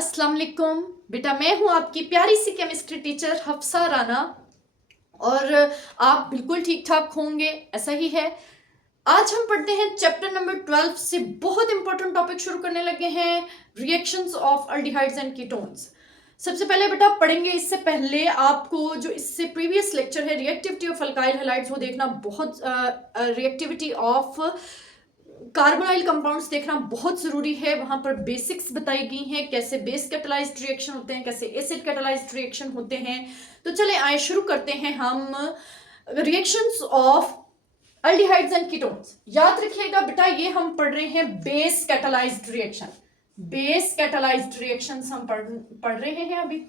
अस्सलाम वालेकुम बेटा, मैं हूं आपकी प्यारी सी केमिस्ट्री टीचर हफ्सा राना। और आप बिल्कुल ठीक ठाक होंगे, ऐसा ही है। आज हम पढ़ते हैं चैप्टर नंबर 12 से बहुत इंपॉर्टेंट टॉपिक शुरू करने लगे हैं, reactions of aldehydes and ketones. सबसे पहले बेटा पढ़ेंगे, इससे पहले आपको जो इससे प्रीवियस लेक्चर है रिएक्टिविटी ऑफ अल्काइल हैलाइड्स वो देखना बहुत, रिएक्टिविटी ऑफ कार्बोनाइल कंपाउंड्स देखना बहुत जरूरी है। वहां पर बेसिक्स बताई गई हैं, कैसे बेस कैटालाइज्ड रिएक्शन होते हैं, कैसे एसिड कैटालाइज्ड रिएक्शन होते हैं। तो चले आए शुरू करते हैं हम reactions of aldehydes and ketones. याद रखिएगा बेटा, ये हम पढ़ रहे हैं base catalysed reaction. Base catalysed reactions हम पढ़ रहे हैं अभी।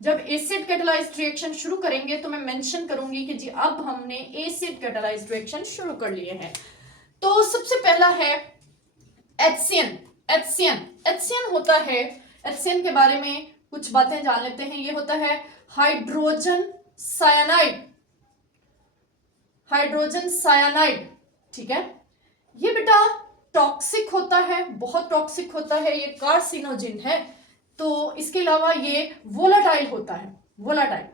जब एसिड कैटालाइज्ड रिएक्शन शुरू करेंगे तो मैं मेंशन करूंगी कि जी अब हमने एसिड कैटालाइज्ड रिएक्शन शुरू कर लिए हैं। तो सबसे पहला है HCN। HCN होता है, HCN के बारे में कुछ बातें जान लेते हैं। ये होता है हाइड्रोजन साइनाइड। हाइड्रोजन साइनाइड, ठीक है। ये बेटा टॉक्सिक होता है, बहुत टॉक्सिक होता है, ये कार्सिनोजिन है। तो इसके अलावा ये वोलाटाइल होता है, वोलाटाइल।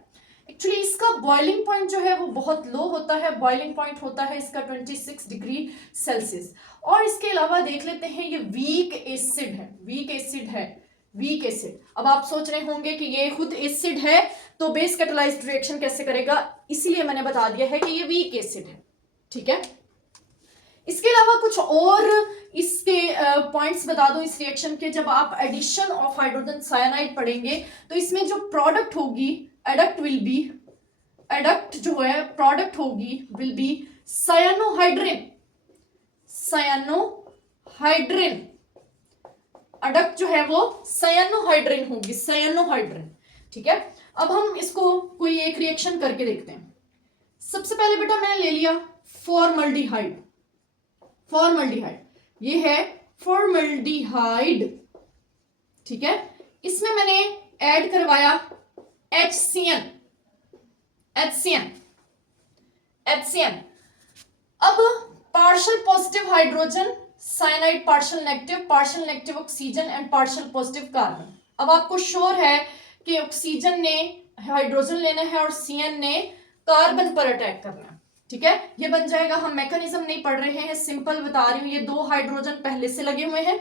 एक्चुअली इसका बॉइलिंग पॉइंट जो है वो बहुत लो होता है, बॉइलिंग पॉइंट होता है इसका 26 डिग्री सेल्सियस। और इसके अलावा देख लेते हैं ये वीक एसिड है, वीक एसिड है, वीक एसिड। अब आप सोच रहे होंगे कि ये खुद एसिड है तो बेस कैटालाइज्ड रिएक्शन कैसे करेगा, इसीलिए मैंने बता दिया है कि ये वीक एसिड है, ठीक है। इसके अलावा कुछ और इसके पॉइंट्स बता दूं इस रिएक्शन के। जब आप एडिशन ऑफ हाइड्रोजन साइनाइड पढ़ेंगे तो इसमें जो प्रोडक्ट होगी, एडक्ट विल बी, एडक्ट जो है प्रोडक्ट होगी विल बी सायानोहाइड्रिन। सायानोहाइड्रिन एडक्ट जो है वो सायानोहाइड्रिन होगी, सायानोहाइड्रिन, ठीक है। अब हम इसको कोई एक रिएक्शन करके देखते हैं। सबसे पहले बेटा मैंने ले लिया फॉर्मल्डिहाइड। फॉर्मल्डिहाइड, ये है फॉर्मल्डिहाइड, ठीक है। इसमें मैंने ऐड करवाया HCN। अब partial positive hydrogen cyanide, partial negative oxygen and partial positive carbon. अब आपको श्योर है कि ऑक्सीजन ने हाइड्रोजन लेना है और CN ने कार्बन पर अटैक करना है, ठीक है। ये बन जाएगा, हम मैकेनिज्म नहीं पढ़ रहे हैं, सिंपल बता रही हूं। ये दो हाइड्रोजन पहले से लगे हुए हैं,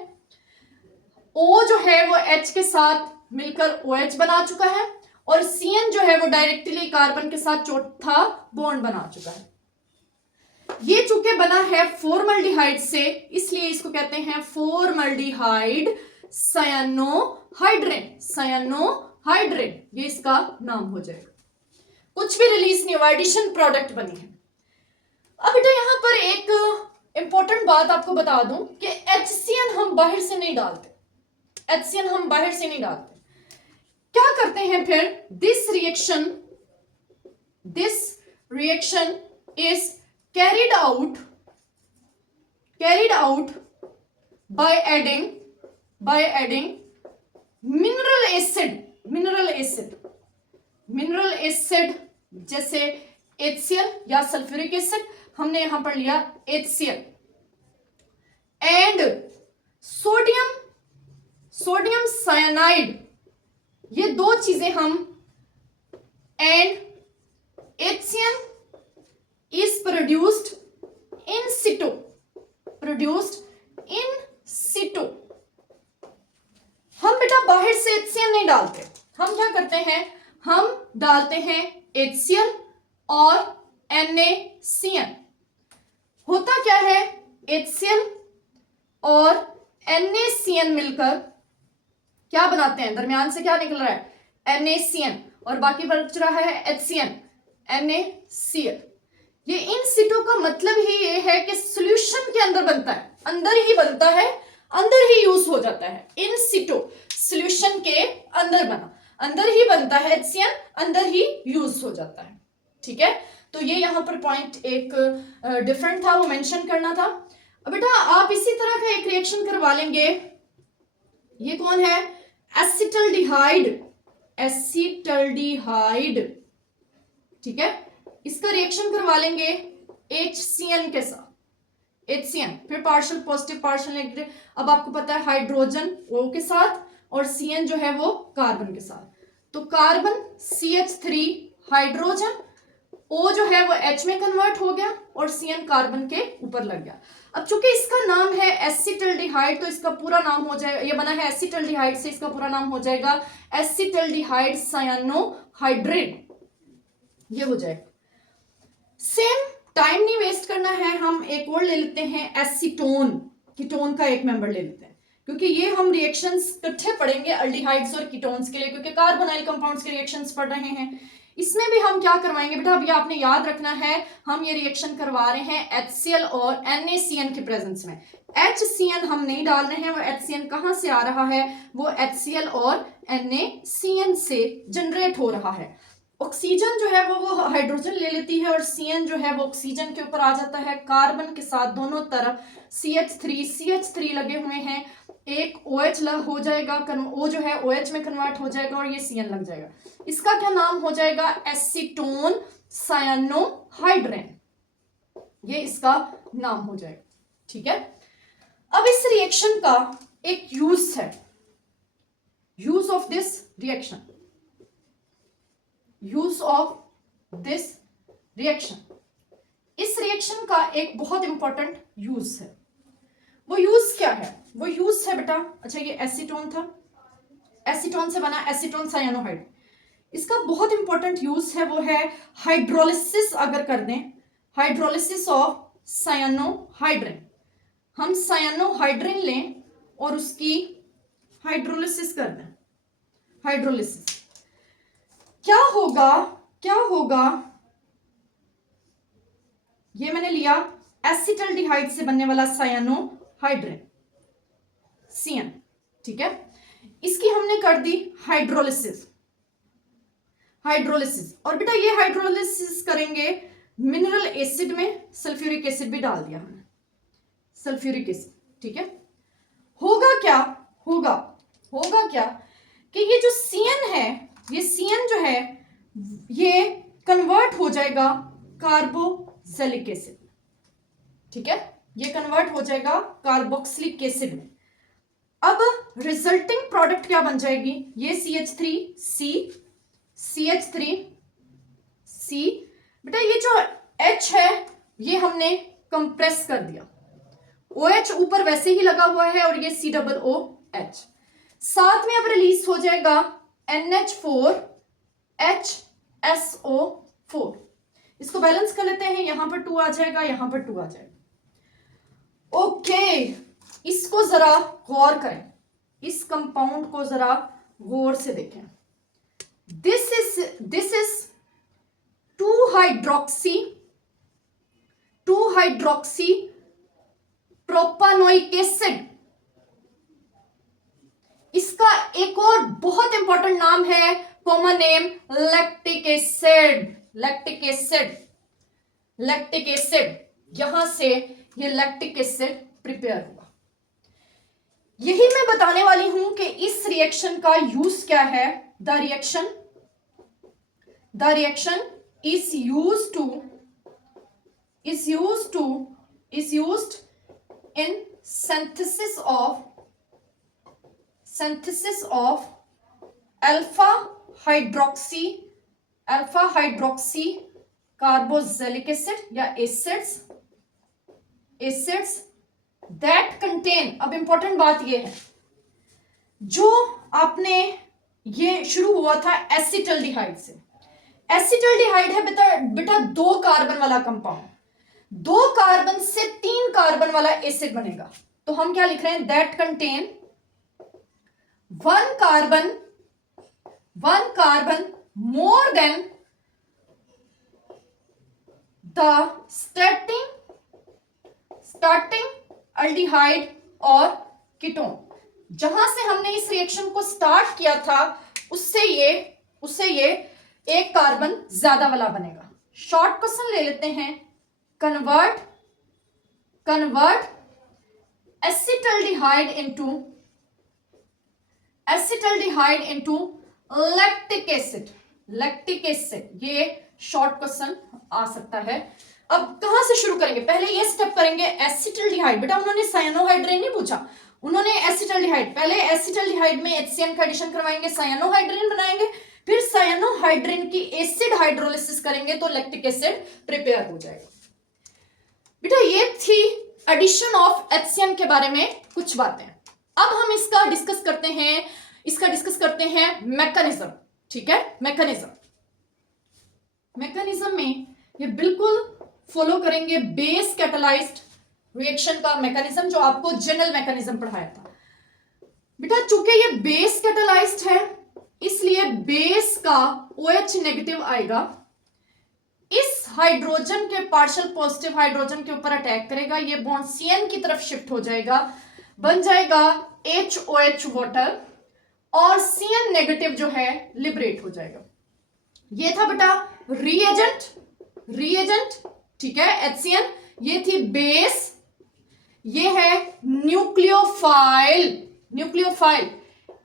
O जो है वो H के साथ मिलकर OH बना चुका है और CN जो है वो डायरेक्टली कार्बन के साथ चौथा बॉन्ड बना चुका है। ये चूंकि बना है फॉर्मल्डिहाइड से, इसलिए इसको कहते हैं फॉर्मल्डिहाइड सायानोहाइड्रिन। सायानोहाइड्रिन ये इसका नाम हो जाएगा। कुछ भी रिलीज नहीं हुआ, एडिशन प्रोडक्ट बनी है। अब बेटा यहां पर एक इंपॉर्टेंट बात आपको बता दूं कि HCN हम बाहर से नहीं डालते, HCN हम बाहर से नहीं डालते। क्या करते हैं फिर, this reaction is carried out by adding mineral acid जैसे HCl या सल्फ्यूरिक एसिड, हमने यहां पर लिया HCl, एंड सोडियम साइनाइड। ये दो चीजें हम, and HCl is produced in situ। हम बेटा बाहर से HCl नहीं डालते, हम क्या करते हैं, हम डालते हैं HCl और NaCN। होता क्या है, HCl और NaCN मिलकर क्या बनाते हैं, दरमियान से क्या निकल रहा है NaCN और बाकी बच रहा है HCN, NaCl। ये इन सिटो का मतलब ही ये है कि सॉल्यूशन के अंदर बनता है, अंदर ही बनता है, अंदर ही यूज हो जाता है। इन सिटो सॉल्यूशन के अंदर बना, अंदर ही बनता है HCl, अंदर ही यूज हो जाता है, ठीक है। तो ये यहां पर पॉइंट एक डिफरेंट था, वो मेंशन करना था। अब बेटा आप इसी तरह का एक रिएक्शन करवा लेंगे। ये कौन है, एसिटल्डिहाइड, ठीक है। इसका रिएक्शन करवा लेंगे HCN के साथ, HCN, फिर पार्शियल पॉजिटिव पार्शियल नेगेटिव। अब आपको पता है हाइड्रोजन O के साथ और CN जो है वो कार्बन के साथ। तो कार्बन CH3 हाइड्रोजन, O जो है वो H में कन्वर्ट हो गया और CN कार्बन के ऊपर लग गया। अब चूंकि इसका नाम है एसिटल्डिहाइड तो इसका पूरा नाम हो जाएगा, ये बना है एसिटल्डिहाइड से, इसका पूरा नाम हो जाएगा एसिटल्डिहाइड सायानोहाइड्रेट, ये हो जाएगा। सेम टाइम नहीं वेस्ट करना है, हम एक और ले लेते हैं एसीटोन, कीटोन का एक मेंबर ले लेते हैं, क्योंकि ये हम रिएक्शंस इकट्ठे पढ़ेंगे अल्डिहाइड्स और कीटोन्स के लिए, क्योंकि कार्बोनाइल कंपाउंड्स के रिएक्शंस पढ़ रहे हैं। इसमें भी हम क्या करवाएंगे बेटा, अभी आपने याद रखना है, हम ये रिएक्शन करवा रहे हैं HCl और NaCN के प्रेजेंस में। HCN हम नहीं डाल रहे हैं, वो HCN कहां से आ रहा है, वो HCl और NaCN से जनरेट हो रहा है। ऑक्सीजन जो है वो हाइड्रोजन ले लेती है और CN जो है वो ऑक्सीजन के ऊपर आ जाता है, कार्बन के साथ दोनों तरफ CH3 लगे हुए हैं, एक OH हो जाएगा, O जो है OH में कन्वर्ट हो जाएगा और ये CN लग जाएगा। इसका क्या नाम हो जाएगा, एसीटोन सायानोहाइड्रेन, ये इसका नाम हो जाएगा। ठीक है, अब इस रिएक्शन का एक यूज है, use of this reaction, use of this reaction, इस रिएक्शन का एक बहुत इंपॉर्टेंट यूज है। वो यूज क्या है, वो यूज है बेटा, अच्छा ये एसीटोन था, एसीटोन से बना एसीटोन सायानोहाइड, इसका बहुत इंपॉर्टेंट यूज है, वो है हाइड्रोलिसिस अगर कर दें, हाइड्रोलिसिस ऑफ सायानोहाइड्रिन, हम सायानोहाइड्रिन लें और उसकी हाइड्रोलिसिस कर दें, हाइड्रोलिसिस क्या होगा, क्या होगा, ये मैंने लिया एसिटल्डिहाइड से बनने वाला सायानोहाइड्रिन CN, ठीक है, इसकी हमने कर दी हाइड्रोलिसिस, हाइड्रोलिसिस, और बेटा ये हाइड्रोलिसिस करेंगे मिनरल एसिड में, सल्फ्यूरिक एसिड भी डाल दिया हमने, सल्फ्यूरिक एसिड, ठीक है। होगा क्या, होगा क्या कि ये जो CN है, ये CN जो है ये कन्वर्ट हो जाएगा कार्बोक्सिलिक एसिड, ठीक है, ये कन्वर्ट हो जाएगा कार्बोक्सिलिक एसिड में। अब रिजल्टिंग प्रोडक्ट क्या बन जाएगी, ये CH3C, CH3C, बेटा ये जो H है ये हमने कंप्रेस कर दिया, OH ऊपर वैसे ही लगा हुआ है और ये COOH, साथ में अब रिलीज हो जाएगा NH4 HSO4, इसको बैलेंस कर लेते हैं, यहां पर 2 आ जाएगा, यहां पर 2 आ जाएगा। ओके, इसको जरा गौर करें, इस कंपाउंड को जरा गौर से देखें, दिस इज 2-हाइड्रोक्सी प्रोपानोइक एसिड, इसका एक और बहुत इंपॉर्टेंट नाम है, common name lactic acid, lactic acid, lactic acid, यहां से ये लैक्टिक एसिड प्रिपेयर हुआ। यही मैं बताने वाली हूं कि इस रिएक्शन का यूज क्या है। The reaction is used in synthesis of alpha hydroxy carboxylic acid या acids that contain, अब इंपॉर्टेंट बात ये है, जो आपने ये शुरू हुआ था एसिटल्डिहाइड से, एसिटल्डिहाइड है बेटा 2 कार्बन वाला कंपाउंड, 2 कार्बन से 3 कार्बन वाला एसिड बनेगा, तो हम क्या लिख रहे हैं, that contain 1 carbon more than the starting aldehyde और कीटोन। जहां से हमने इस रिएक्शन को स्टार्ट किया था उससे ये 1 कार्बन ज्यादा वाला बनेगा। शॉर्ट क्वेश्चन ले लेते हैं, convert acetaldehyde into lactic acid, ये शॉर्ट क्वेश्चन आ सकता है। अब कहां से शुरू करेंगे, पहले ये स्टेप करेंगे, एसिटल्डिहाइड, बेटा उन्होंने सायानोहाइड्रिन नहीं पूछा, उन्होंने एसिटाल्डिहाइड, पहले एसिटाल्डिहाइड में HCN का एडिशन करवाएंगे, साइयानोहाइड्रिन बनाएंगे, फिर साइयानोहाइड्रिन की एसिड हाइड्रोलिसिस करेंगे तो लैक्टिक एसिड प्रिपेयर हो जाएगा। बेटा ये थी एडिशन ऑफ HCN के बारे में कुछ बातें। अब हम इसका डिस्कस करते हैं मैकेनिज्म। ठीक है, मैकेनिज्म में ये बिल्कुल फॉलो करेंगे बेस कैटालाइज्ड रिएक्शन का मैकेनिज्म, जो आपको जनरल मैकेनिज्म पढ़ाया था। बेटा चूंकि ये बेस कैटालाइज्ड है इसलिए बेस का OH नेगेटिव आएगा, इस हाइड्रोजन के पार्शियल पॉजिटिव हाइड्रोजन के ऊपर अटैक करेगा, ये बॉन्ड CN की तरफ शिफ्ट हो जाएगा, बन जाएगा HOH वाटर, और CN नेगेटिव जो है लिबरेट हो जाएगा। ये था बेटा रिएजेंट, ठीक है, HCN। ये थी बेस, ये है न्यूक्लियोफाइल।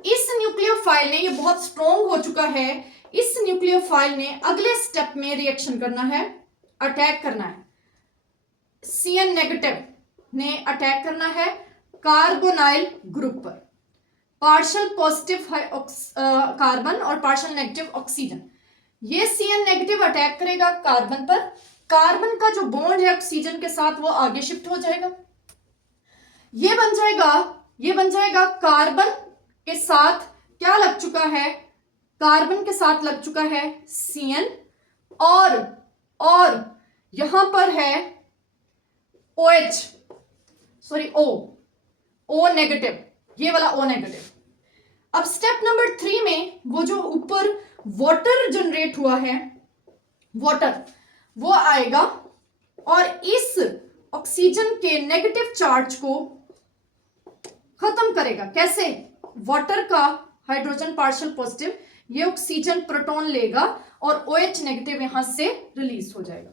इस न्यूक्लियोफाइल ने, ये बहुत स्ट्रॉन्ग हो चुका है, इस न्यूक्लियोफाइल ने अगले स्टेप में रिएक्शन करना है, अटैक करना है, CN नेगेटिव ने अटैक करना है कार्बोनाइल ग्रुप पर, पार्शियल पॉजिटिव कार्बन और पार्शियल नेगेटिव ऑक्सीजन। ये CN नेगेटिव अटैक करेगा कार्बन पर, कार्बन का जो बॉन्ड है ऑक्सीजन के साथ वो आगे शिफ्ट हो जाएगा, ये बन जाएगा कार्बन के साथ क्या लग चुका है, कार्बन के साथ लग चुका है CN, और यहां पर है OH, सॉरी O नेगेटिव, ये वाला O नेगेटिव। अब स्टेप नंबर 3 में वो जो ऊपर वाटर जनरेट हुआ है, वाटर वो आएगा और इस ऑक्सीजन के नेगेटिव चार्ज को खत्म करेगा। कैसे? वाटर का हाइड्रोजन पार्शियल पॉजिटिव, ये ऑक्सीजन प्रोटॉन लेगा और OH नेगेटिव यहां से रिलीज हो जाएगा,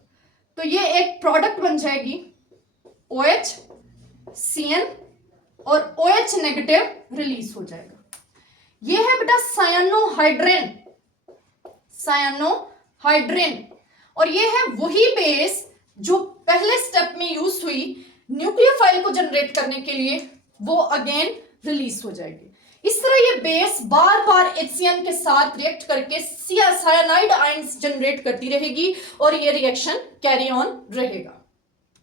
तो ये एक प्रोडक्ट बन जाएगी OH CN और OH नेगेटिव रिलीज हो जाएगा। ये है बेटा सायानोहाइड्रिन, और ये है वही बेस जो पहले स्टेप में यूज हुई न्यूक्लियोफाइल को जनरेट करने के लिए, वो अगेन रिलीज हो जाएगी। इस तरह ये बेस बार बार HCN के साथ रिएक्ट करके सायानाइड आयंस जनरेट करती रहेगी और ये रिएक्शन कैरी ऑन रहेगा।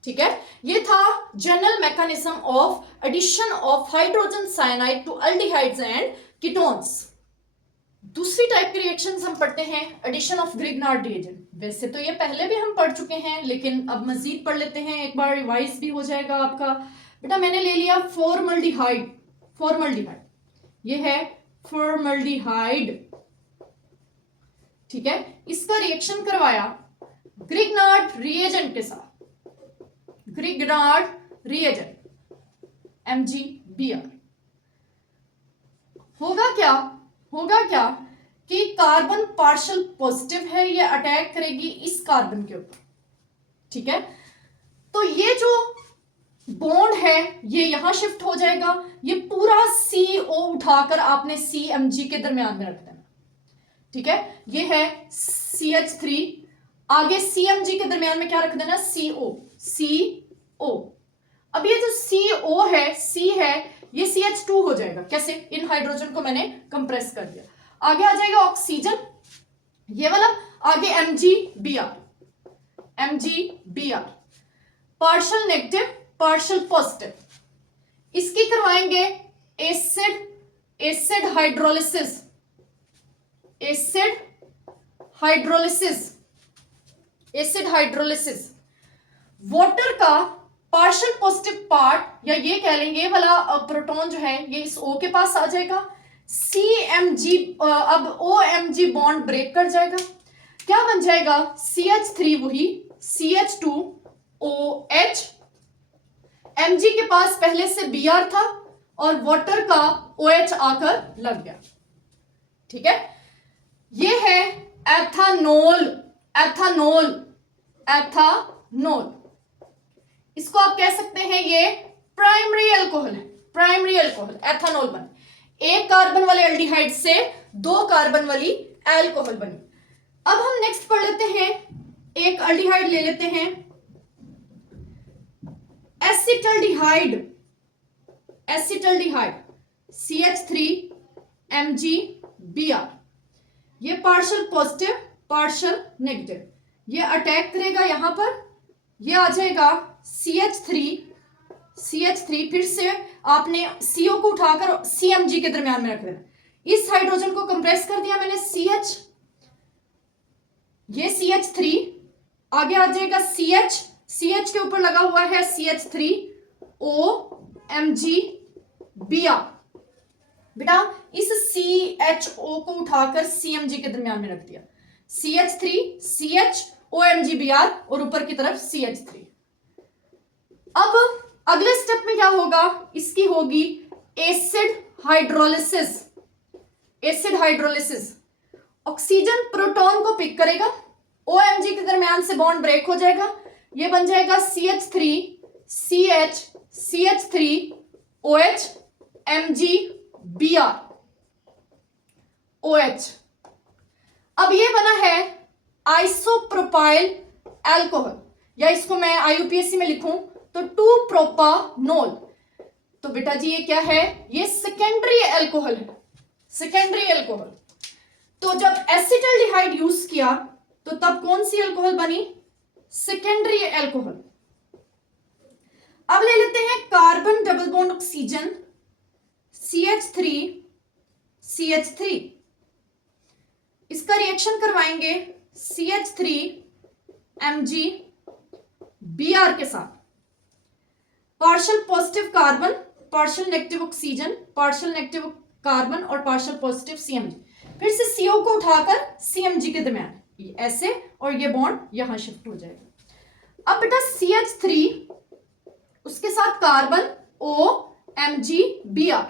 ठीक है, ये था general mechanism of addition of hydrogen cyanide to aldehydes and ketones. दूसरी टाइप के रिएक्शंस हम पढ़ते हैं एडिशन ऑफ ग्रिग्नार्ड रिएजेंट। वैसे तो ये पहले भी हम पढ़ चुके हैं, लेकिन अब मजीद पढ़ लेते हैं, एक बार रिवाइज भी हो जाएगा आपका। बेटा मैंने ले लिया फॉर्मल्डिहाइड, ये है फॉर्मल्डिहाइड, ठीक है, इसका रिएक्शन करवाया ग्रिग्नार्ड रिएजेंट के साथ, ग्रिग्नार्ड रिएजेंट MgBr। होगा क्या कि कार्बन पार्शियल पॉजिटिव है, ये अटैक करेगी इस कार्बन के ऊपर, ठीक है, तो ये जो बॉन्ड है ये यहां शिफ्ट हो जाएगा, ये पूरा CO उठाकर आपने CMg के दरमियान में रख देना, ठीक है, ये है CH3, आगे CMg के दरमियान में क्या रख देना, CO। अब ये जो CO है, C है, ये CH2 हो जाएगा। कैसे? इन हाइड्रोजन को मैंने कंप्रेस कर दिया, आगे आ जाएगा ऑक्सीजन, ये वाला, आगे MgBr, partial negative partial positive, इसकी करवाएंगे एसिड हाइड्रोलिसिस। वाटर का पार्शियल पॉजिटिव पार्ट, या ये कह लेंगे वाला प्रोटॉन जो है ये इस O के पास आ जाएगा, CMg अब OMg बॉन्ड ब्रेक कर जाएगा, क्या बन जाएगा, CH3 वही CH2OH, Mg के पास पहले से Br था और वाटर का OH आकर लग गया, ठीक है, ये है एथानोल। इसको आप कह सकते हैं ये प्राइमरी अल्कोहल है, एथानोल बने, एक कार्बन वाले एल्डिहाइड से 2 कार्बन वाली अल्कोहल बनी। अब हम नेक्स्ट पढ़ लेते हैं, एक एल्डिहाइड ले लेते हैं, एसिटल्डिहाइड CH3MgBr, ये पार्शियल पॉजिटिव पार्शियल नेगेटिव, ये अटैक करेगा यहां पर, ये आ जाएगा CH3, फिर से आपने CO को उठाकर CMg के दरमियान में रख देना, इस हाइड्रोजन को कंप्रेस कर दिया मैंने CH, ये CH3, आगे आ जाएगा CH के ऊपर लगा हुआ है CH3OMgBr, बेटा इस CHO को उठाकर CMg के दरमियान में रख दिया, CH3 CHOMgBr और ऊपर की तरफ CH3। अब अगले स्टेप में क्या होगा, इसकी होगी एसिड हाइड्रोलिसिस। ऑक्सीजन प्रोटॉन को पिक करेगा, OMg के दरमियान से बॉन्ड ब्रेक हो जाएगा, ये बन जाएगा CH3OH MgBr OH। अब ये बना है आइसोप्रोपाइल अल्कोहल, या इसको मैं IUPAC में लिखूं तो 2-प्रोपानोल। तो बेटा जी ये क्या है, ये सेकेंडरी अल्कोहल है, सेकेंडरी अल्कोहल। तो जब एसिटल्डिहाइड यूज किया तो तब कौन सी अल्कोहल बनी, सेकेंडरी अल्कोहल। अब ले लेते हैं carbon double bond oxygen CH3, इसका रिएक्शन करवाएंगे CH3MgBr के साथ, partial positive carbon, partial negative oxygen, partial negative carbon और पार्शियल पॉजिटिव CMg, फिर से CO को उठाकर CMg के दरमियान ऐसे, और ये बॉन्ड यहां शिफ्ट हो जाएगा। अब बेटा CH3 उसके साथ कार्बन OMgBr,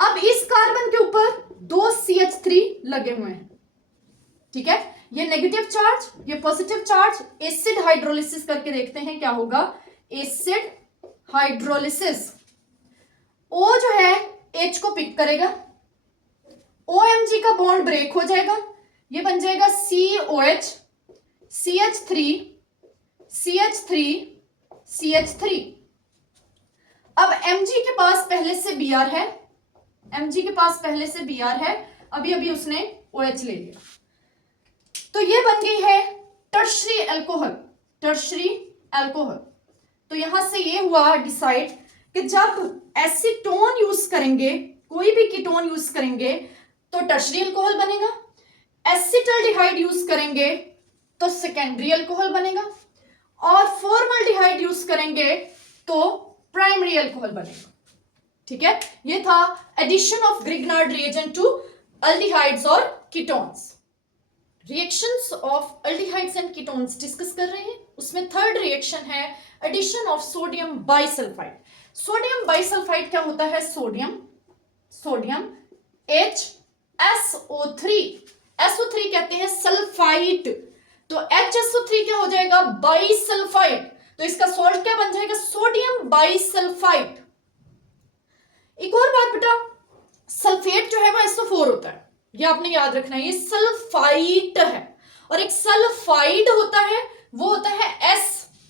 अब इस कार्बन के ऊपर 2 CH3 लगे हुए हैं, ठीक है, ये नेगेटिव चार्ज ये पॉजिटिव चार्ज, एसिड हाइड्रोलिसिस करके देखते हैं क्या होगा, एसिड हाइड्रोलिसिस। O जो है H को पिक करेगा, OMg का बॉन्ड ब्रेक हो जाएगा, ये बन जाएगा COH CH3 अब Mg के पास पहले से Br है, अभी अभी उसने OH ले लिया, तो ये बन गई है टर्शरी अल्कोहल। तो यहां से ये हुआ डिसाइड कि जब एसीटोन यूज करेंगे, कोई भी कीटोन यूज करेंगे तो टर्शरी अल्कोहल बनेगा, एसिटल्डिहाइड यूज करेंगे तो सेकेंडरी अल्कोहल बनेगा, और फॉर्मल्डिहाइड यूज करेंगे तो प्राइमरी अल्कोहल बनेगा, ठीक है। ये था addition of Grignard reagent to aldehydes और ketones. Reactions of aldehydes and ketones discuss कर रहे हैं, उसमें थर्ड रिएक्शन है addition of sodium bisulphite. Sodium bisulphite क्या होता है, सोडियम HSO3 कहते हैं सल्फाइड, तो HSO3 क्या हो जाएगा, बाइसल्फाइड, तो इसका सॉल्ट क्या बन जाएगा, सोडियम बाइसल्फाइड। एक और बात बेटा, सल्फेट जो है वो SO4 होता है, ये आपने याद रखना है, ये सल्फाइड है, और एक सल्फाइड होता है वो होता है S,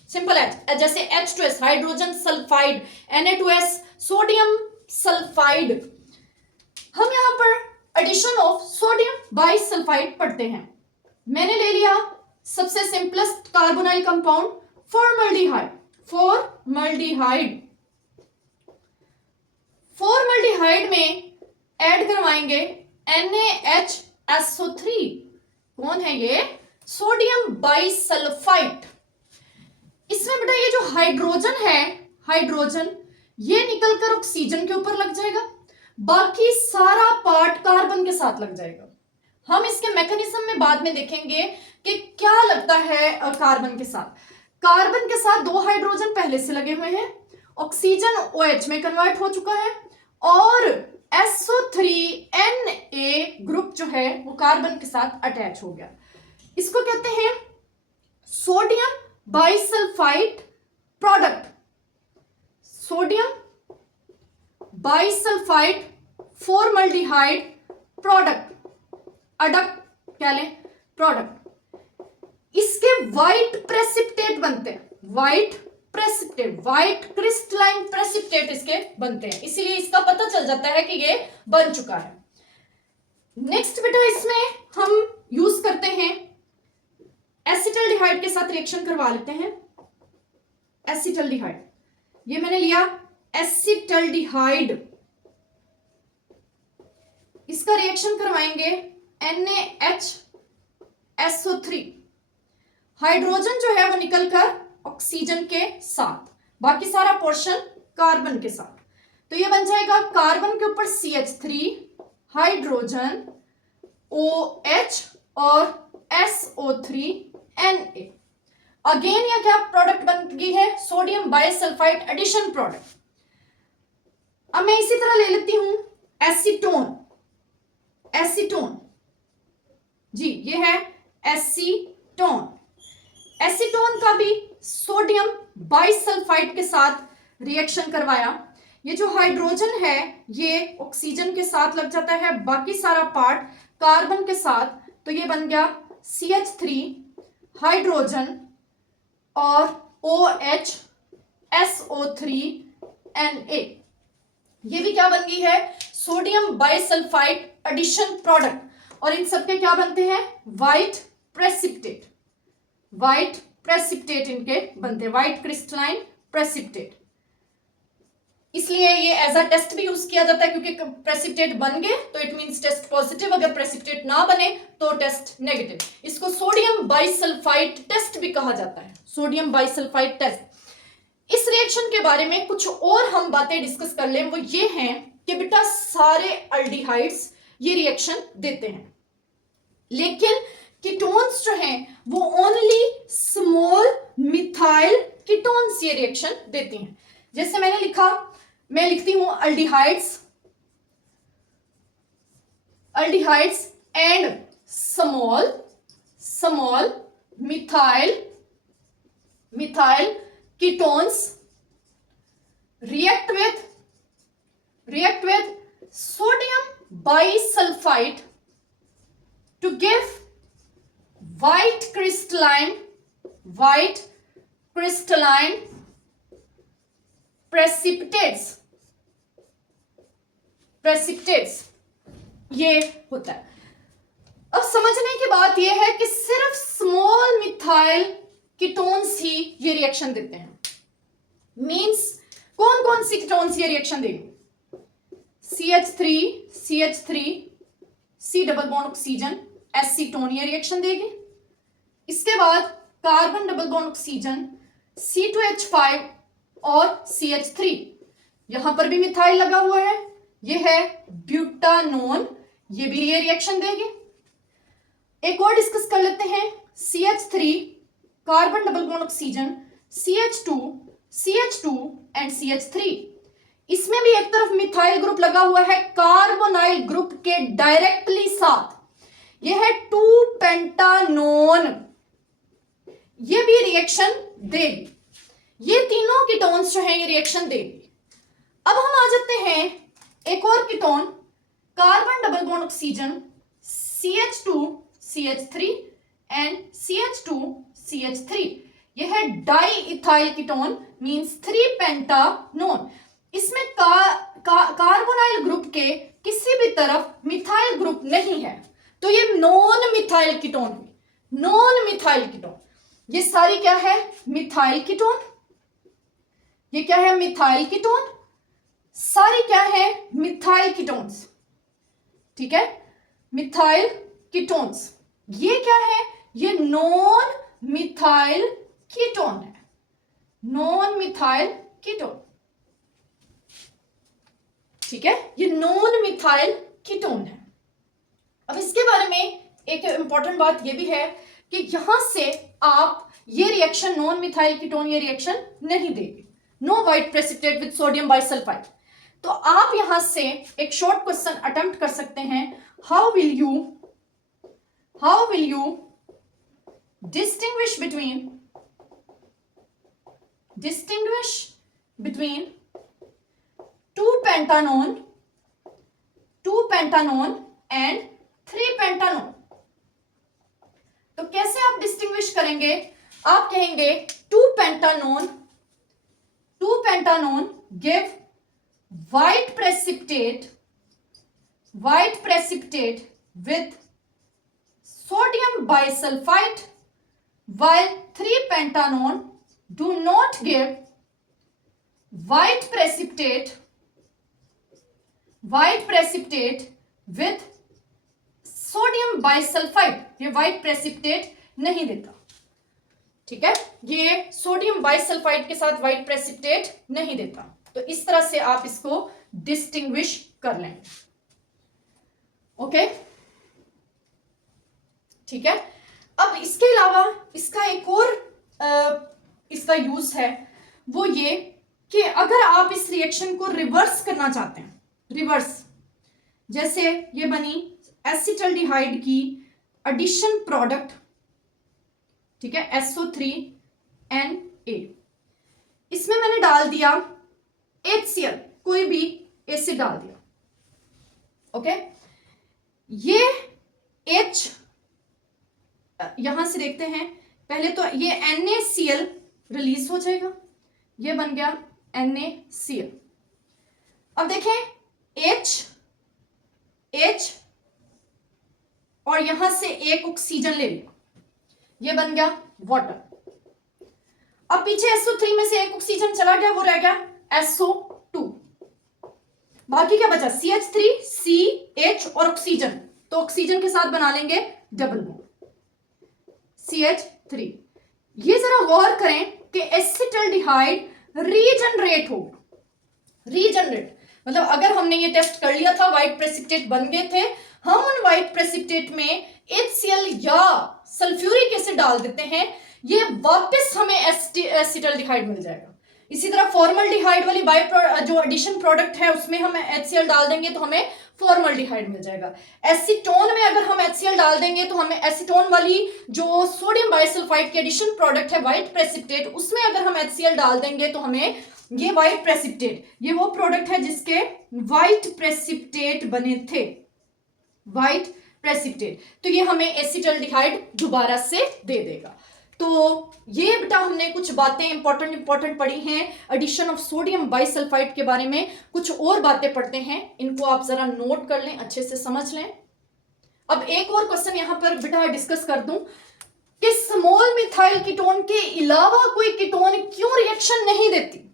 सिंपल H, जैसे H2S hydrogen sulphide, Na2S sodium sulphide. हम यहां पर एडिशन ऑफ सोडियम बाइसल्फाइड पढ़ते हैं। मैंने ले लिया सबसे सिंपलेस्ट कार्बोनाइल कंपाउंड फॉर्मल्डिहाइड में ऐड करवाएंगे NaHSO3, कौन है ये, सोडियम बाइसल्फाइड। इसमें बेटा ये जो हाइड्रोजन है, ये निकलकर ऑक्सीजन के ऊपर लग जाएगा, बाकी सारा पार्ट कार्बन के साथ लग जाएगा। हम इसके मैकेनिज्म में बाद में देखेंगे कि क्या लगता है कार्बन के साथ। कार्बन के साथ 2 हाइड्रोजन पहले से लगे हुए हैं, ऑक्सीजन OH में कन्वर्ट हो चुका है, और SO3Na ग्रुप जो है वो कार्बन के साथ अटैच हो गया। इसको कहते हैं sodium bisulphide product, sodium bisulphide formaldehyde product, adduct क्या लें, प्रोडक्ट। इसके व्हाइट प्रेसिपिटेट बनते हैं, white precipitate, white crystalline precipitate इसके बनते हैं, इसीलिए इसका पता चल जाता है कि ये बन चुका है। नेक्स्ट बेटा इसमें हम यूज करते हैं एसिटल्डिहाइड के साथ रिएक्शन करवा लेते हैं। एसिटल्डिहाइड, ये मैंने लिया एसिटल्डिहाइड, इसका रिएक्शन करवाएंगे NaHSO3, हाइड्रोजन जो है वो निकलकर ऑक्सीजन के साथ, बाकी सारा पोर्शन कार्बन के साथ, तो ये बन जाएगा कार्बन के ऊपर CH3, हाइड्रोजन OH और SO3 Na। अगेन यह क्या प्रोडक्ट बन गई है, सोडियम बाइसल्फाइड एडिशन प्रोडक्ट। अब मैं इसी तरह ले लेती हूं एसीटोन, एसीटोन जी, ये है एसीटोन। एसीटोन का भी सोडियम बाइसल्फाइड के साथ रिएक्शन करवाया, ये जो हाइड्रोजन है ये ऑक्सीजन के साथ लग जाता है, बाकी सारा पार्ट कार्बन के साथ, तो ये बन गया CH3, हाइड्रोजन और OH SO3 Na। ये भी क्या बन गई है, सोडियम बाइसल्फाइड एडिशन प्रोडक्ट, और इन सबके क्या बनते हैं, व्हाइट प्रेसिपिटेट, व्हाइट प्रेसिपिटेट इनके बनते हैं, व्हाइट क्रिस्टलाइन प्रेसिपिटेट। इसलिए ये एज अ टेस्ट भी यूज किया जाता है, क्योंकि प्रेसिपिटेट बन गए तो इट मींस टेस्ट पॉजिटिव, अगर प्रेसिपिटेट ना बने तो टेस्ट नेगेटिव। इसको सोडियम बाइसल्फाइड टेस्ट भी कहा जाता है, सोडियम बाइसल्फाइड टेस्ट। इस रिएक्शन के बारे में कुछ और हम बातें डिस्कस कर लें, वो ये हैं कि बेटा सारे अल्डिहाइड्स ये रिएक्शन देते हैं, लेकिन कीटोन्स जो हैं वो ओनली स्मॉल मिथाइल कीटोन्स ये रिएक्शन देती हैं। जैसे मैंने लिखा, मैं लिखती हूं aldehydes, aldehydes and small small methyl methyl ketones react with sodium bisulfite to give white crystalline precipitates ये होता है। अब समझने की बात यह है कि सिर्फ स्मॉल मिथाइल कीटोन्स ही ये रिएक्शन देते हैं। मींस कौन कौन सी कीटोन्स ये रिएक्शन देंगे, CH3 C double bond oxygen acetone ये रिएक्शन देगी। इसके बाद carbon double bond oxygen C2H5 और CH3, यहां पर भी मिथाइल लगा हुआ है, ये है ब्यूटानोन, ये भी ये रिएक्शन देगी। एक और डिस्कस कर लेते हैं, CH3 carbon double bond oxygen CH2 and CH3, इसमें भी एक तरफ मिथाइल ग्रुप लगा हुआ है कार्बोनाइल ग्रुप के डायरेक्टली साथ, यह है 2 पेंटानोन, ये भी रिएक्शन देगी। ये तीनों कीटोन्स जो हैं ये रिएक्शन देगी। अब हम आ जाते हैं एक और ketone, carbon double bond oxygen CH2 CH3 and CH2 CH3, यह है di ethyl ketone means 3 pentanone. इसमें कार्बोनाइल ग्रुप के किसी भी तरफ मिथाइल ग्रुप नहीं है, तो ये नॉन मिथाइल कीटोन हुई, नॉन मिथाइल कीटोन। ये सारी क्या है, मिथाइल कीटोन, ये क्या है, मिथाइल कीटोन, सारी क्या है, मिथाइल कीटोन्स, ठीक है, मिथाइल कीटोन्स। ये क्या है, ये नॉन मिथाइल कीटोन है, नॉन मिथाइल कीटोन, ठीक है, ये नॉन मिथाइल कीटोन है। अब इसके बारे में एक इंपॉर्टेंट बात ये भी है कि यहां से आप ये रिएक्शन नॉन मिथाइल कीटोन ये रिएक्शन नहीं देगी, no white precipitate with sodium bisulphide. तो आप यहां से एक शॉर्ट क्वेश्चन अटेम्प्ट कर सकते हैं, how will you distinguish between 2 pentanone and 3 pentanone। तो कैसे आप डिस्टिंग्विश करेंगे, आप कहेंगे 2 pentanone 2-pentanone give white precipitate with sodium bisulfite, while 3-pentanone do not give white precipitate with sodium bisulphide, ये व्हाइट प्रेसिपिटेट नहीं देता। ठीक है, ये सोडियम बाइसल्फाइड के साथ व्हाइट प्रेसिपिटेट नहीं देता। तो इस तरह से आप इसको डिस्टिंग्विश कर लेंगे। ओके, ठीक है। अब इसके अलावा इसका एक और इसका यूज है, वो ये कि अगर आप इस रिएक्शन को रिवर्स करना चाहते हैं, रिवर्स, जैसे ये बनी एसिटल्डिहाइड की एडिशन प्रोडक्ट, ठीक है, SO3Na, इसमें मैंने डाल दिया HCl, कोई भी एसिड डाल दिया। ओके, ये H यहां से देखते हैं, पहले तो ये NaCl रिलीज हो जाएगा, ये बन गया NaCl। अब देखें H और यहां से एक ऑक्सीजन ले लिया, ये बन गया वाटर। अब पीछे SO3 में से एक ऑक्सीजन चला गया, वो रह गया SO2। बाकी क्या बचा? CH3, CH और ऑक्सीजन। तो ऑक्सीजन के साथ बना लेंगे डबल बॉन्ड CH3। ये जरा गौर करें कि एसिटल्डिहाइड रीजनरेट होगा। रीजनरेट मतलब अगर हमने ये टेस्ट कर लिया था, व्हाइट प्रेसिपिटेट बन गए थे, हम उन व्हाइट प्रेसिपिटेट में HCl या सल्फ्यूरिक एसिड डाल देते हैं, ये वापस हमें एसिटल्डिहाइड मिल जाएगा। इसी तरह फॉर्मल्डिहाइड वाली जो एडिशन प्रोडक्ट है उसमें हम HCl डाल देंगे तो हमें फॉर्मल्डिहाइड मिल जाएगा। एसीटोन में अगर हम HCl डाल देंगे तो हमें एसीटोन वाली जो सोडियम बाइसल्फाइड की एडिशन प्रोडक्ट है व्हाइट प्रेसिपिटेट, उसमें अगर हम HCl डाल देंगे तो हमें ये व्हाइट प्रेसिपिटेट, ये वो प्रोडक्ट है जिसके व्हाइट प्रेसिपिटेट बने थे, व्हाइट प्रेसिपिटेट, तो ये हमें एसिटल्डिहाइड दोबारा से दे देगा। तो ये बेटा हमने कुछ बातें इंपॉर्टेंट पढ़ी हैं एडिशन ऑफ सोडियम बाइसल्फाइड के बारे में। कुछ और बातें पढ़ते हैं, इनको आप जरा नोट कर लें, अच्छे से समझ लें। अब एक और क्वेश्चन यहां पर बेटा डिस्कस कर दूं कि स्मॉल मिथाइल कीटोन के अलावा कोई कीटोन क्यों रिएक्शन नहीं देती?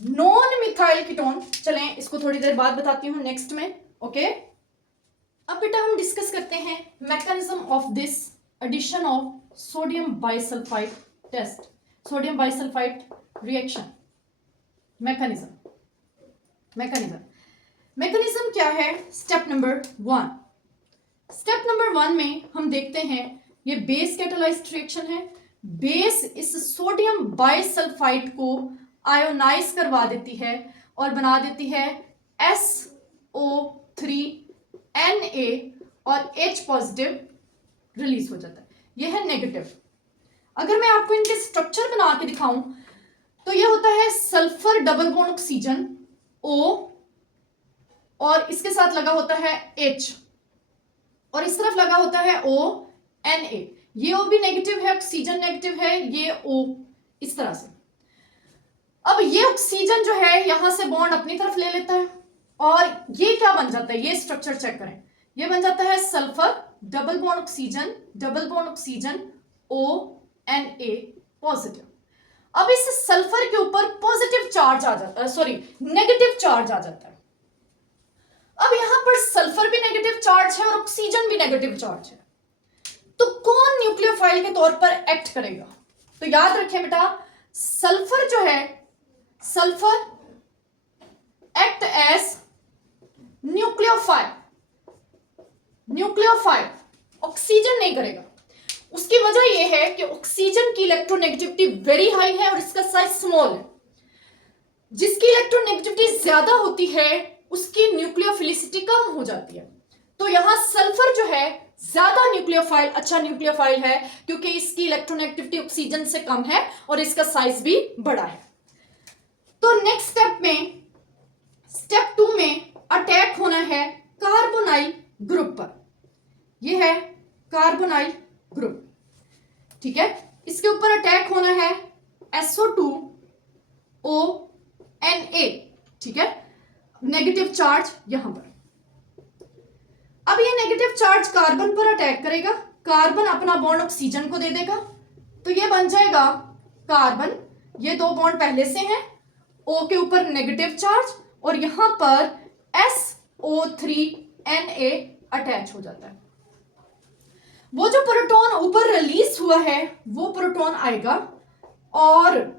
नॉन मिथाइल कीटोन, चलें इसको थोड़ी देर बाद बताती हूं नेक्स्ट में। ओके, अब बेटा हम डिस्कस करते हैं mechanism of this addition of sodium bisulphide test, sodium bisulphide reaction. Mechanism क्या है? Step number 1। स्टेप नंबर 1 में हम देखते हैं ये बेस कैटालाइज्ड रिएक्शन है। बेस इस सोडियम बाइसल्फाइड को आयोनाइज करवा देती है और बना देती है SO3Na और H पॉजिटिव रिलीज हो जाता है, यह है नेगेटिव। अगर मैं आपको इनके स्ट्रक्चर बना के दिखाऊं तो यह होता है sulphur double bond oxygen O और इसके साथ लगा होता है H और इस तरफ लगा होता है ONA। ये O भी नेगेटिव है, ऑक्सीजन नेगेटिव है, ये O इस तरह से। अब ये ऑक्सीजन जो है यहां से बॉन्ड अपनी तरफ ले लेता है और ये क्या बन जाता है? ये स्ट्रक्चर चेक करें, ये बन जाता है sulphur double bond oxygen ONA positive. अब इस सल्फर के ऊपर पॉजिटिव चार्ज आ जाता है, सॉरी नेगेटिव चार्ज आ जाता है। अब यहां पर सल्फर भी नेगेटिव चार्ज है और ऑक्सीजन भी नेगेटिव चार्ज है, तो कौन न्यूक्लियोफाइल के तौर पर एक्ट करेगा? तो याद रखें बेटा, सल्फर जो है, sulphur act as nucleophile, oxygen नहीं करेगा। उसकी वजह यह है कि ऑक्सीजन की इलेक्ट्रोनेगेटिविटी वेरी हाई है और इसका साइज स्मॉल है। जिसकी इलेक्ट्रोनेगेटिविटी ज्यादा होती है उसकी न्यूक्लियोफिलिसिटी कम हो जाती है। तो यहां सल्फर जो है ज्यादा न्यूक्लियोफाइल, अच्छा न्यूक्लियोफाइल है क्योंकि इसकी इलेक्ट्रोनेगेटिविटी ऑक्सीजन से कम है और इसका साइज भी बड़ा है। तो नेक्स्ट स्टेप में, स्टेप 2 में अटैक होना है कार्बोनाइल ग्रुप पर। यह है कार्बोनाइल ग्रुप, ठीक है। इसके ऊपर अटैक होना है SO2 नेगेटिव चार्ज यहां पर। अब ये नेगेटिव चार्ज कार्बन पर अटैक करेगा, कार्बन अपना बॉन्ड ऑक्सीजन को दे देगा, तो ये बन जाएगा कार्बन, ये दो बॉन्ड पहले से हैं, O के ऊपर नेगेटिव चार्ज और यहां पर SO3Na अटैच हो जाता है। वो जो प्रोटॉन ऊपर रिलीज हुआ है वो प्रोटॉन आएगा और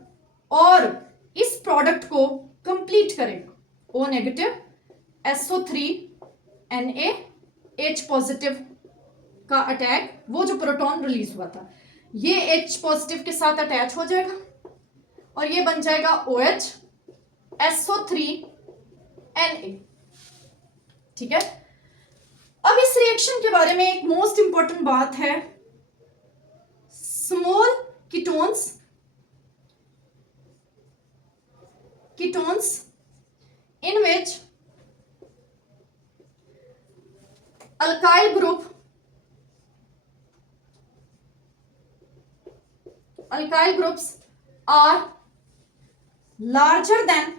इस प्रोडक्ट को कंप्लीट करेगा। O negative SO3Na H positive का अटैक, वो जो प्रोटॉन रिलीज हुआ था ये H पॉजिटिव के साथ अटैच हो जाएगा और ये बन जाएगा OH SO3Na। ठीक है, अब इस रिएक्शन के बारे में एक मोस्ट इंपॉर्टेंट बात है, small ketones in which alkyl groups are larger than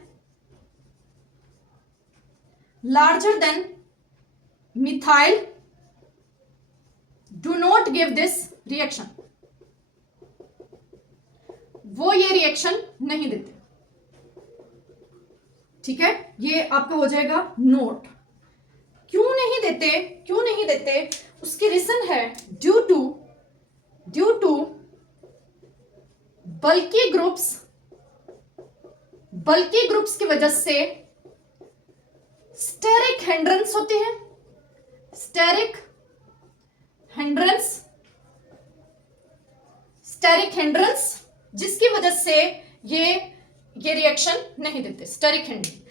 methyl do not give this reaction। वो ये रिएक्शन नहीं देते। ठीक है, ये आपका हो जाएगा नोट। क्यों नहीं देते उसकी रीजन है ड्यू टू बल्की ग्रुप्स की वजह से स्टेरिक हिंड्रेंस होती है, स्टेरिक हिंड्रेंस जिसकी वजह से ये रिएक्शन नहीं देते, स्टेरिक हिंड्रेंस।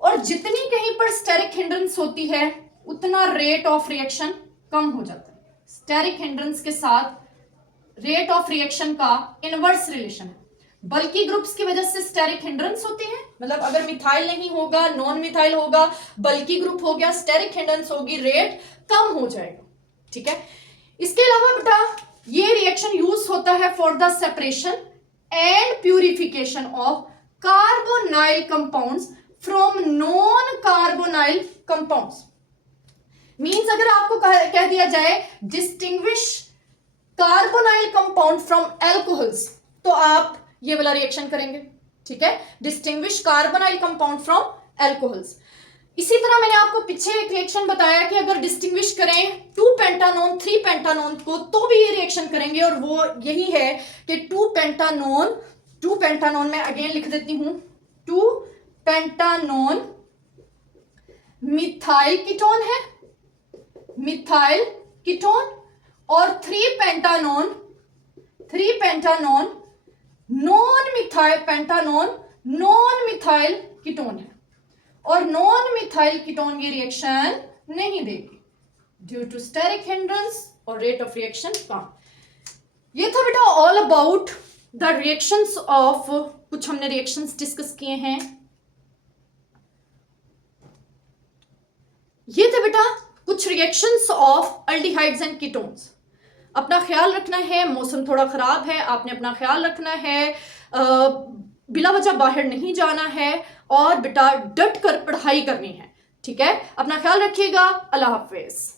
और जितनी कहीं पर स्टेरिक हिंड्रेंस होती है उतना रेट ऑफ रिएक्शन कम हो जाता है। स्टेरिक हिंड्रेंस के साथ रेट ऑफ रिएक्शन का इनवर्स रिलेशन है। बल्कि ग्रुप्स की वजह से स्टेरिक हिंड्रेंस होती है, मतलब अगर मिथाइल नहीं होगा, नॉन मिथाइल होगा, बल्कि ग्रुप हो गया, स्टेरिक हिंड्रेंस होगी, रेट कम हो जाएगा। ठीक है, इसके अलावा बेटा ये रिएक्शन यूज होता है for the separation and purification of carbonyl compounds from non carbonyl compounds. Means अगर आपको कह दिया जाए distinguish carbonyl compound from alcohols, तो आप ये वाला रिएक्शन करेंगे। ठीक है, distinguish carbonyl compound from alcohols. इसी तरह मैंने आपको पीछे एक रिएक्शन बताया कि अगर डिस्टिंग्विश करें 2 पेंटानोन 3 पेंटानोन को तो भी ये रिएक्शन करेंगे, और वो यही है कि 2 पेंटानोन में अगेन लिख देती हूं, 2 पेंटानोन मिथाइल कीटोन है, मिथाइल कीटोन, और 3 पेंटानोन नॉन मिथाइल कीटोन है, और नॉन मिथाइल कीटोन ये रिएक्शन नहीं देगी ड्यू टू स्टेरिक हिंड्रेंस और रेट ऑफ रिएक्शन कम। ये था बेटा all about the reactions of, कुछ हमने रिएक्शंस डिस्कस किए हैं। ये थे बेटा कुछ reactions of aldehydes and ketones. अपना ख्याल रखना है, मौसम थोड़ा खराब है, आपने अपना ख्याल रखना है, बिला वजह बाहर नहीं जाना है, और बेटा डट कर पढ़ाई करनी है। ठीक है, अपना ख्याल रखिएगा। अल्लाह हाफिज।